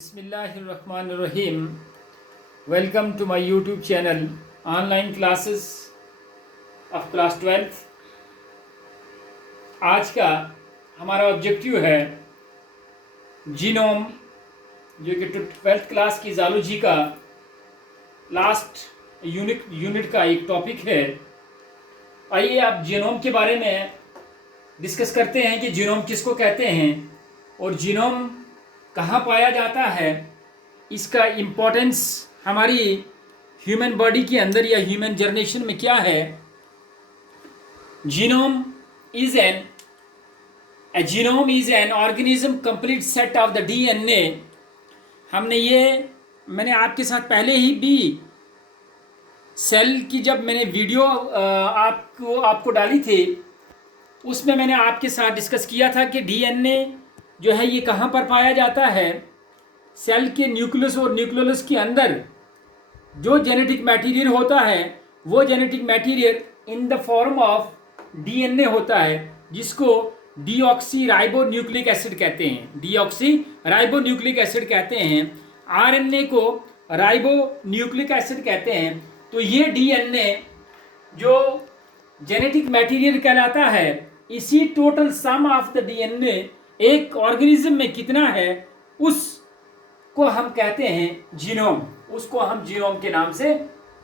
Bismillahirrahmanirrahim. Welcome to my YouTube channel, online classes of class 12th. आज का हमारा objective है जीनोम, जो कि 12th क्लास की ज़ूलॉजी का लास्ट यूनिट का एक टॉपिक है। आइए आप जीनोम के बारे में डिस्कस करते हैं कि जीनोम किसको कहते हैं और जीनोम कहाँ पाया जाता है, इसका इम्पोर्टेंस हमारी ह्यूमन बॉडी के अंदर या ह्यूमन जनरेशन में क्या है। Genome is an organism complete set of the DNA. मैंने आपके साथ पहले ही भी सेल की जब मैंने वीडियो आपको डाली थी, उसमें मैंने आपके साथ डिस्कस किया था कि डीएनए जो है ये कहाँ पर पाया जाता है। सेल के न्यूक्लियस और न्यूक्लियस के अंदर जो जेनेटिक मटेरियल होता है वो genetic material in the form of DNA होता है, जिसको डीऑक्सी राइबो न्यूक्लिक एसिड कहते हैं। डीऑक्सी राइबो न्यूक्लिक एसिड कहते हैं। आरएनए को राइबो न्यूक्लिक एसिड कहते हैं। तो ये डीएनए जो जेनेटिक मटेरियल कहलाता है, इसी total sum of the DNA एक ऑर्गेनिज्म में कितना है उसको हम कहते हैं जीनोम। उसको हम जीनोम के नाम से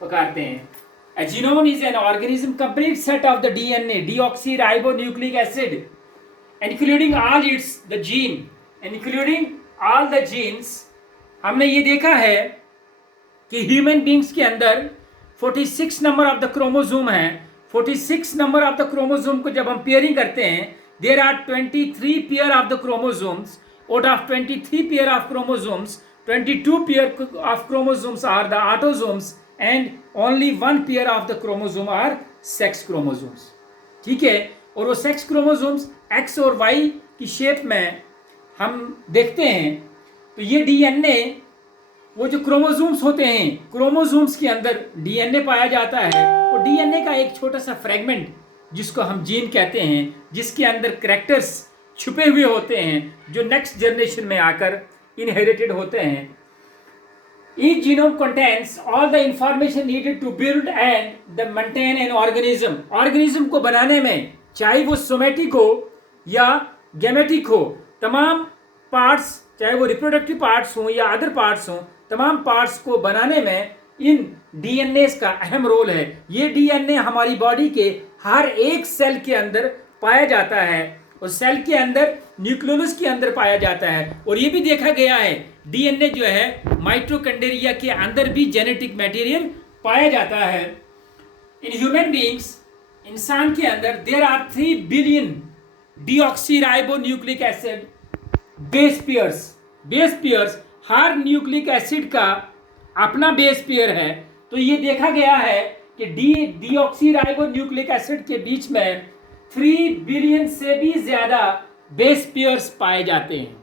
पुकारते हैं। A genome is an organism complete set of the DNA, deoxyribonucleic acid, including all the genes. हमने ये देखा है कि ह्यूमन बींग्स के अंदर 46 नंबर ऑफ द क्रोमोसोम है। 46 नंबर ऑफ द क्रोमोसोम को जब हम पेयरिंग करते हैं, there are 23 pair of the chromosomes. Out of 23 pair of chromosomes, 22 pair of chromosomes are the autosomes and only one pair of the chromosome are sex chromosomes. ठीक है, और वो sex chromosomes x और Y की shape में हम देखते हैं। तो ये डीएनए, वो जो क्रोमोसोम्स होते हैं, क्रोमोसोम्स के अंदर डीएनए पाया जाता है। और डीएनए का एक छोटा सा फ्रेगमेंट जिसको हम जीन कहते हैं, जिसके अंदर कैरेक्टर्स छुपे हुए होते हैं जो नेक्स्ट जनरेशन में आकर इनहेरिटेड होते हैं। Each genome contains all the information needed to build and maintain an organism. Organism को बनाने में, चाहे वो सोमेटिक हो या गैमेटिक हो, तमाम पार्ट्स, चाहे वो रिप्रोडक्टिव पार्ट्स हों या अदर पार्ट्स हों, तमाम पार्ट्स को बनाने में इन डीएनए का अहम रोल है। ये डीएनए हमारी बॉडी के हर एक सेल के अंदर पाया जाता है और सेल के अंदर न्यूक्लियस के अंदर पाया जाता है। और ये भी देखा गया है डीएनए जो है माइटोकॉन्ड्रिया के अंदर भी जेनेटिक मटेरियल पाया जाता है। इन ह्यूमन बींग्स, इंसान के अंदर there are 3 billion deoxyribonucleic acid base pairs. Base pairs, हर न्यूक्लिक एसिड का अपना बेस पेयर है। तो ये देखा गया है कि डीऑक्सीराइबोन्यूक्लिक एसिड के बीच में 3 बिलियन से भी ज्यादा बेस पेयर्स पाए जाते हैं।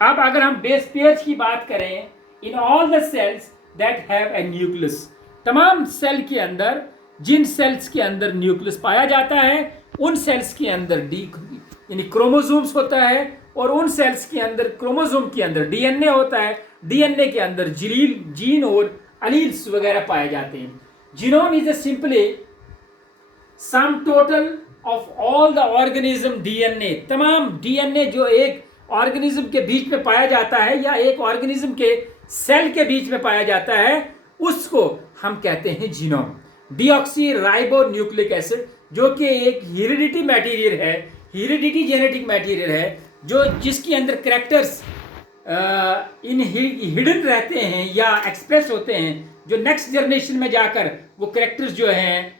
अब अगर हम बेस पेयर्स की बात करें, in all the cells that have a nucleus, तमाम सेल के अंदर, जिन सेल्स के अंदर न्यूक्लियस पाया जाता है, उन सेल्स के अंदर यानी क्रोमोसोम्स होता है, और उन सेल्स के अंदर, क्रोमोसोम के अंदर डीएनए होता है। डीएनए के अंदर जीन और अलील्स वगैरह पाए जाते हैं। Genome is simply some total of all the organism DNA. तमाम डीएनए जो एक ऑर्गेनिज्म के बीच में पाया जाता है या एक ऑर्गेनिज्म के सेल के बीच में पाया जाता है, उसको हम कहते हैं जीनोम। डीऑक्सीराइबोन्यूक्लिक एसिड, जो कि एक हेरिडिटी मटेरियल है, हेरिडिटी जेनेटिक मटेरियल है, जो जिसके अंदर कैरेक्टर्स हिडन रहते हैं या एक्सप्रेस होते हैं, जो नेक्स्ट जनरेशन में जाकर वो कैरेक्टर्स जो हैं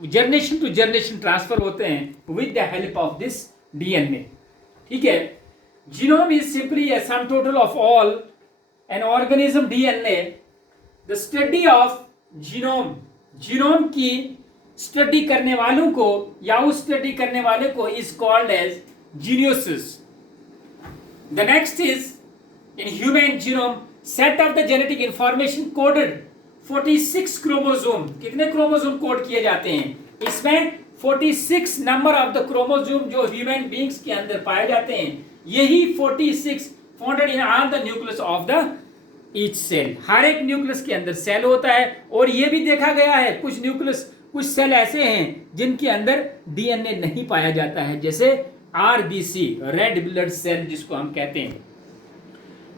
जनरेशन टू जनरेशन ट्रांसफर होते हैं with the help of this DNA. ठीक है, genome is simply a sum total of all an organism DNA. The study of genome, genome की स्टडी करने वालों को या उस स्टडी करने वाले को इज कॉल्ड एज जीनियोसिस। The next is in human genome set of the genetic information coded 46 chromosome. कितने क्रोमोसोम कोड किए जाते हैं? इसमें 46 नंबर ऑफ द क्रोमोसोम जो ह्यूमन बींग्स के अंदर पाए जाते हैं, यही 46 founded in all the nucleus of the each cell. हर एक न्यूक्लियस के अंदर सेल होता है, और ये भी देखा गया है कुछ न्यूक्लियस, कुछ सेल ऐसे हैं जिनके अंदर डीएनए नहीं पाया जाता है, जैसे आरबीसी, रेड ब्लड सेल जिसको हम कहते हैं।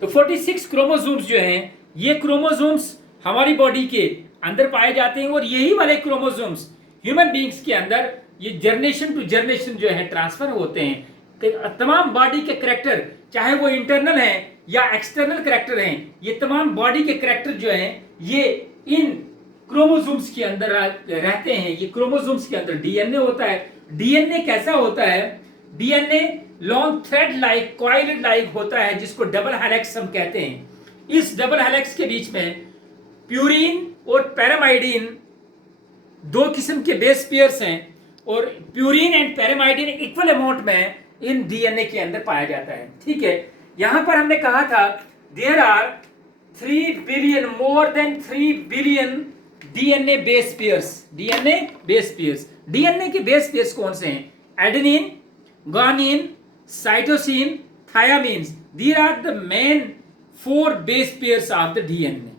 तो 46 क्रोमोसोम्स जो हैं, ये क्रोमोसोम्स हमारी बॉडी के अंदर पाए जाते हैं, और यही वाले क्रोमोसोम्स ह्यूमन बींग्स के अंदर ये जनरेशन टू जनरेशन जो है ट्रांसफर होते हैं। तमाम बॉडी के करेक्टर, चाहे वो इंटरनल हैं या एक्सटर्नल करेक्टर हैं, ये तमाम बॉडी के करेक्टर जो हैं ये इन क्रोमोसोम्स के अंदर रहते हैं। ये क्रोमोसोम्स के अंदर डीएनए होता है। डीएनए कैसा होता है? DNA long thread like, coil like होता है, जिसको डबल हेलिक्स हम कहते हैं। इस डबल हेलिक्स के बीच में प्यूरिन और पैरामाइडिन दो किस्म के बेस पेयर्स हैं, और प्यूरिन एंड पैरामाइडिन इक्वल अमाउंट में इन डीएनए के अंदर पाया जाता है। ठीक है, यहां पर हमने कहा था there are 3 billion, more than 3 billion DNA base pairs. DNA base pairs, DNA के बेस पेयर्स कौन से हैं? Adenine, guanine, cytosine, thymines. These are the main 4 base pairs of the DNA.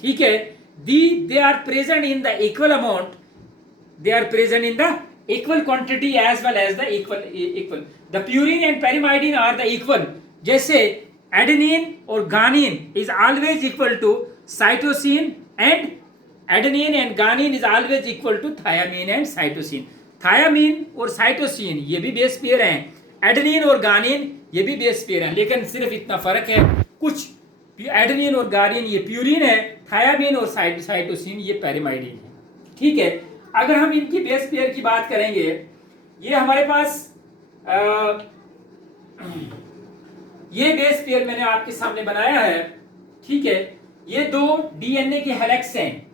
ठीक है, they are present in the equal amount, they are present in the equal quantity as well as the equal. The purine and pyrimidine are the equal. जैसे adenine और guanine is always equal to cytosine, and adenine and guanine is always equal to thiamine and cytosine. thiamine और cytosine ये भी base pair हैं, adenine और guanine ये भी base pair हैं, लेकिन सिर्फ इतना फर्क है, कुछ एडेनिन और गार्निन ये प्यूरिन है, थायामीन और साइटोसिन ये पैरामाइडिन है। ठीक है, अगर हम इनकी बेस पेयर की बात करेंगे, ये हमारे पास ये बेस पेयर मैंने आपके सामने बनाया है। ठीक है, ये दो डीएनए के हेलिक्स हैं।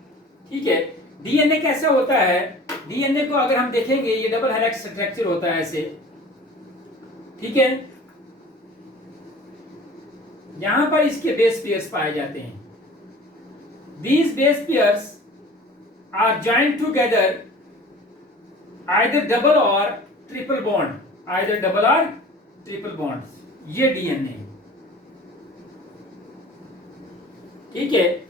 ठीक है, डीएनए कैसे होता है? डीएनए को अगर हम देखेंगे, ये डबल हेलिक्स स्ट्रक्चर होता है ऐसे। ठीक है, यहां पर इसके बेस पेयर्स पाए जाते हैं। These base pairs are joined together either double or triple bond, either double or triple bonds. ये डीएनए, ठीक है,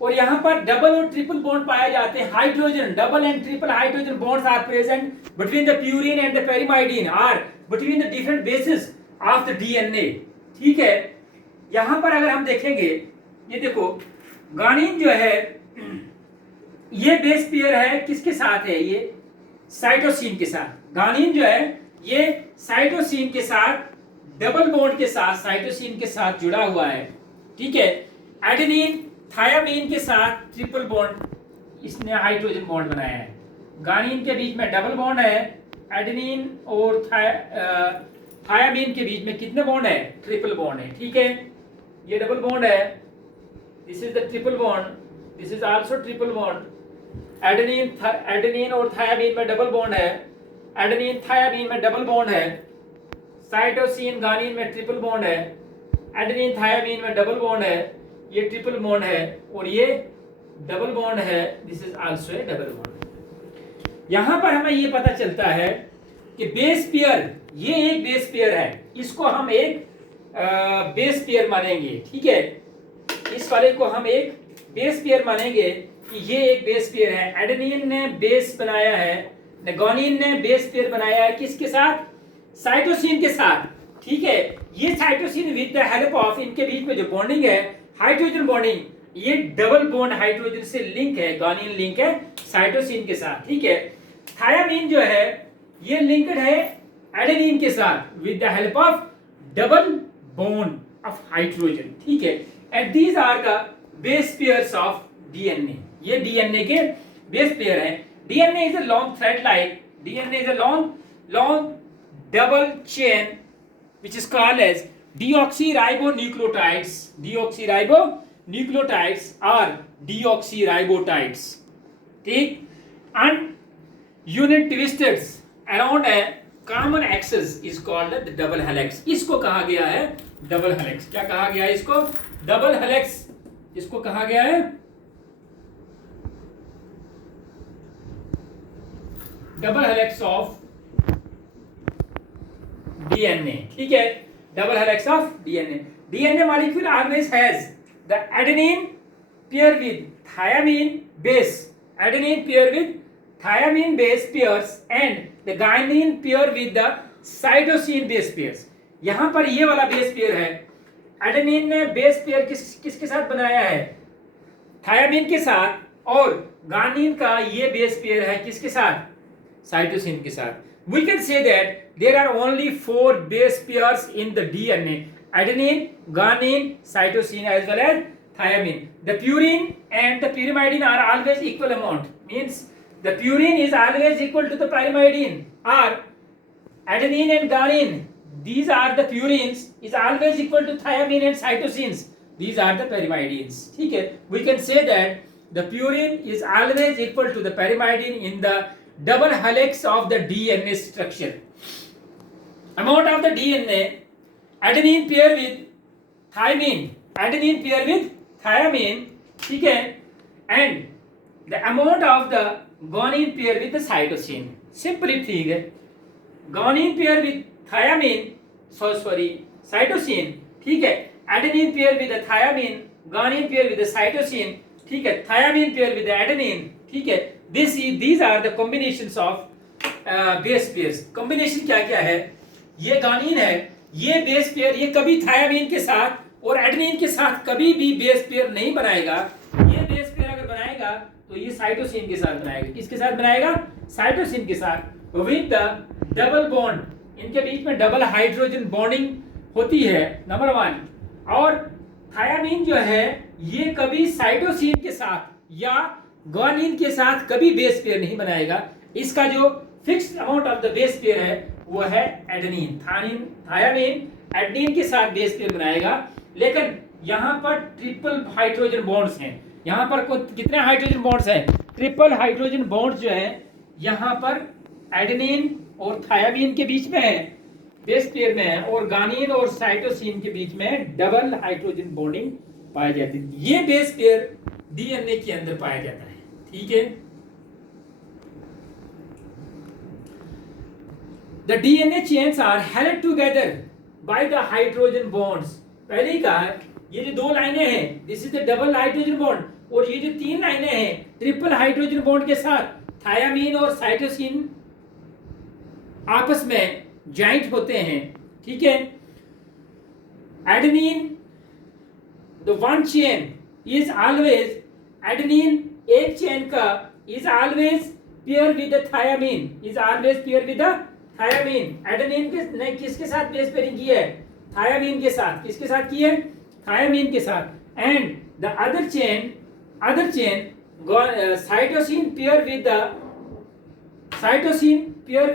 और यहां पर डबल और ट्रिपल बॉन्ड पाए जाते हैं। Hydrogen, double and triple hydrogen bonds are present between the purine and the pyrimidine, or between the different bases of the DNA. ठीक है, यहां पर अगर हम देखेंगे, ये देखो गानिन जो है ये बेस पेयर है, किसके साथ है? ये साइटोसिन के साथ। गानिन जो है ये साइटोसिन के साथ, डबल बॉन्ड के साथ साइटोसिन के साथ जुड़ा हुआ है। ठीक है, एडेनिन थायामीन के साथ ट्रिपल बॉन्ड, इसने हाइड्रोजन बॉन्ड बनाया है। गानिन के बीच में डबल बॉन्ड है, एडेनिन और थायामीन के बीच में कितने बॉन्ड है? ट्रिपल बॉन्ड है। ठीक है, ये डबल बॉन्ड है, this is the triple bond, this is also triple bond. Adenine और थायामीन में डबल बॉन्ड है, एडेनिन थायामीन में डबल बॉन्ड है। साइटोसिन गानिन में ट्रिपल बॉन्ड है, एडेनिन थायामीन में डबल बॉन्ड है, ये ट्रिपल बॉन्ड है, और ये डबल बॉन्ड है, this is also A double bond. यहां पर हमें ये पता चलता है कि बेस पेयर, ये एक बेस पेयर है, इसको हम एक बेस पेयर मानेंगे। ठीक है, इस वाले को हम एक बेस पेयर मानेंगे कि ये एक बेस पेयर है। एडेनिन ने बेस बनाया है, गुआनिन ने बेस पेयर बनाया है, किसके साथ? साइटोसिन के साथ। ठीक है, ये cytosine with the help of, इनके बीच में जो बॉन्डिंग है हाइड्रोजन बॉन्डिंग, ये डबल बॉन्ड हाइड्रोजन से लिंक है, गुआनिन लिंक है साइटोसिन के साथ। ठीक है, थायामीन जो है ये लिंक्ड है एडेनिन के साथ with the help of double bond of hydrogen. ठीक है, and these are the base pairs of DNA. ये डीएनए के बेस पेयर हैं। DNA is a long thread like, DNA is a long double chain which is called as deoxyribonucleotides, deoxyribonucleotides or deoxyribotides. ठीक, and unit twisted around a common axis is called the double helix. इसको कहा गया है double helix। क्या कहा गया है इसको? double helix। इसको कहा गया है double helix of डीएनए। ठीक है, double helix of DNA. DNA molecule always has the adenine pair with thiamine base, adenine pair with thiamine base pairs and the guanine pair with the cytosine base pairs. यहाँ पर ये वाला base pair है, adenine ने base pair किसके साथ बनाया है, थायामीन के साथ, और गानिन का ये बेस पेयर है किसके साथ, साइटोसिन के साथ. We can say that there are only 4 base pairs in the DNA: adenine, guanine, cytosine as well as thiamine. The purine and the pyrimidine are always equal amount. Means the purine is always equal to the pyrimidine, or adenine and guanine, these are the purines, is always equal to thiamine and cytosines. These are the pyrimidines. ठीक है, we can say that the purine is always equal to the pyrimidine in the double helix of the DNA structure. Amount of the DNA, adenine pair with thiamine, adenine pair with thiamine, ठीक है, and the amount of the guanine pair with the cytosine. Simply ठीक है, guanine pair with thiamine, cytosine, ठीक है, adenine pair with the thiamine, guanine pair with the cytosine, ठीक है, thiamine pair with the adenine, ठीक है. These are the combinations of base pairs. Combination क्या क्या है, ये गानिन है, ये बेस पेयर, ये कभी थायामीन के साथ और एडेनिन के साथ कभी भी बेस पेयर नहीं बनाएगा. ये बेस पेयर अगर बनाएगा तो ये साइटोसिन के साथ बनाएगा. किसके साथ बनाएगा, साइटोसिन के साथ, विद द डबल बॉन्ड. इनके बीच में डबल हाइड्रोजन बॉन्डिंग होती है, नंबर 1. और थायामीन जो है ये कभी साइटोसिन के साथ या ग्वानिन के साथ कभी बेस पेयर नहीं बनाएगा. इसका जो fixed amount of the base pair है वो है एडेनिन. थायामीन एडेनिन के साथ बेस पेयर बनाएगा, लेकिन यहाँ पर ट्रिपल हाइड्रोजन बॉन्ड्स हैं. यहाँ पर कितने हाइड्रोजन बॉन्ड्स हैं, ट्रिपल हाइड्रोजन बॉन्ड्स जो है यहाँ पर एडेनिन और थायामीन के बीच में है, बेस पेयर में है, और गानिन और साइटोसिन के बीच में डबल हाइड्रोजन बॉन्डिंग पाई जाती है. ये बेस पेयर डीएनए के अंदर पाया जाता है. ठीक है, the DNA chains are held together by the hydrogen bonds. पहले ही कहा है, ये जो 2 लाइनें हैं, this is the double hydrogen bond, और ये जो 3 लाइनें हैं ट्रिपल हाइड्रोजन बॉन्ड के साथ थायामीन और साइटोसिन आपस में ज्वाइंट होते हैं. ठीक है, adenine the one chain is always, adenine एक चेन का is always pair with the thymine, is always pair with the thymine. Adenine ने किसके साथ बेस पेयरिंग की है, थायामीन के साथ. किसके साथ की है, थायामीन के साथ. And the other chain cytosine pair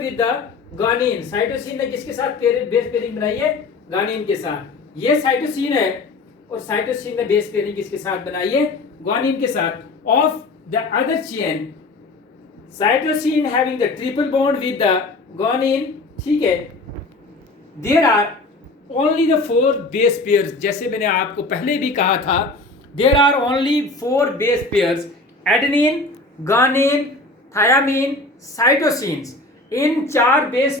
with the guanine. Cytosine ने किसके साथ बेस पेयरिंग बनाई है, गानिन के साथ. ये साइटोसिन है और साइटोसिन ने बेस पेयरिंग किसके साथ बनाई है, गानिन के साथ. Of the other chain cytosine having the triple bond with the guanine, ठीक है, there are only the 4 base pairs. जैसे मैंने आपको पहले भी कहा था, there are only 4 base pairs, adenine, guanine, thymine, cytosines. इन 4 बेस